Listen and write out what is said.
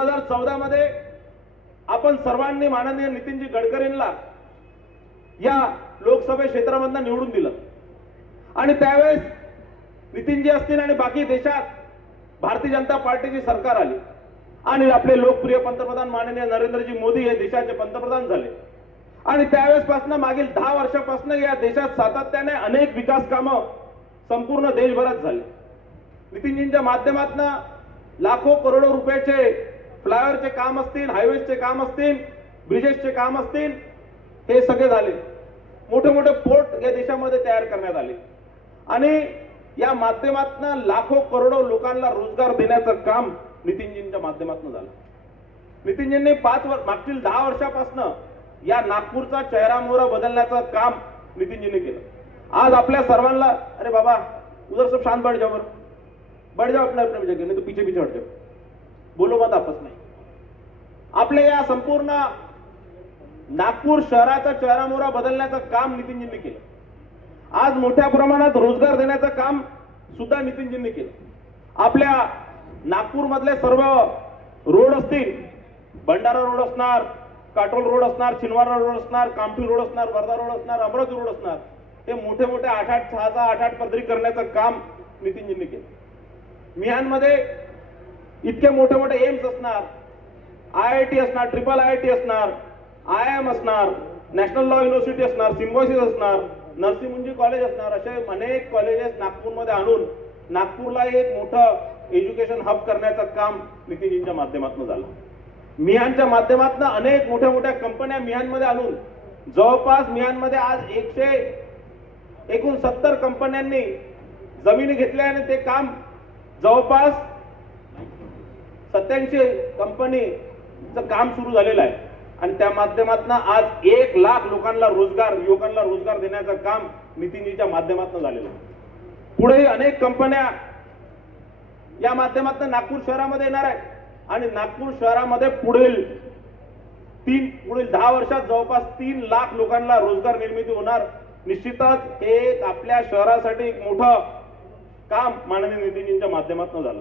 हजार चौदा मध्ये आपण सर्वांनी माननीय नितीनजी गडकरींना या लोकसभा क्षेत्रामधनं निवडून दिलं. आणि त्यावेळेस नितीनजी असतील आणि बाकी देशात भारतीय जनता पार्टीची सरकार आली. आणि आपले लोकप्रिय पंतप्रधान माननीय नरेंद्रजी मोदी हे देशाचे पंतप्रधान झाले. आणि त्यावेळेसपासून मागील दहा वर्षापासून या देशात सातत्याने अनेक विकास कामं संपूर्ण देशभरात झाले. नितीनजींच्या माध्यमातून लाखो करोडो रुपयाचे फ्लायओव्हरचे काम असतील हायवेजचे काम असतील ब्रिजेसचे काम असतील हे सगळे झाले. मोठे मोठे पोर्ट या देशामध्ये तयार करण्यात आले. आणि या माध्यमातून लाखो करोडो लोकांना रोजगार देण्याचं काम नितीनजींच्या माध्यमातून झालं. नितीनजींनी पाच वर्ष मागील दहा वर्षापासून या नागपूरचा चेहरा मोहरा बदलण्याचं काम नितीनजींनी केलं. आज आपल्या सर्वांना अरे बाबा उधर सब शांत बैठ जाओ बैठ जाओ अपने अपने जगह नहीं तो पीछे पीछे हट जाओ बोलो मत आपस आपल्या या संपूर्ण नागपूर शहराचा चेहरा मोहरा बदलण्याचं काम नितीनजींनी केलं. आज मोठ्या प्रमाणात रोजगार देण्याचं काम सुद्धा नितीनजींनी केलं. आपल्या नागपूरमधले सर्व रोड असतील भंडारा रोड असणार काटोल रोड असणार छिनवारा रोड असणार कामठी रोड असणार वर्धा रोड असणार अमरावती रोड असणार हे मोठे मोठे आठ आठ सहा सहा आठ आठ पदरी करण्याचं काम नितीनजींनी केलं. मिहानमध्ये इतके मोठ्या मोठ्या एम्स असणार आय आय टी असणार ट्रिपल आय आय टी असणार आय आय एम असणार नॅशनल लॉ युनिव्हर्सिटी असणार सिम्बॉसिस असणार नरसिंहमुंजी कॉलेज असणार असे अनेक कॉलेजेस नागपूरमध्ये आणून नागपूरला एक मोठं एज्युकेशन हब करण्याचं काम नितीनजींच्या माध्यमातून झालं. मिहानच्या माध्यमातून अनेक मोठ्या मोठ्या कंपन्या मिहानमध्ये आणून जवळपास मिहानमध्ये आज एकशे एकूण सत्तर कंपन्यांनी जमिनी घेतल्या आणि ते काम जवळपास सत्याऐंशी कंपनीचं काम सुरू झालेलं आहे. आणि त्या माध्यमातून आज एक लाख लोकांना रोजगार युवकांना रोजगार देण्याचं काम नितीनजीच्या माध्यमातून झालेलं आहे. पुढेही अनेक कंपन्या या माध्यमातून नागपूर शहरामध्ये येणार आहे आणि नागपूर शहरामध्ये पुढील तीन पुढील दहा वर्षात जवळपास तीन लाख लोकांना रोजगार निर्मिती होणार. निश्चितच एक आपल्या शहरासाठी एक मोठं काम माननीय नितीनजींच्या माध्यमातून झालं.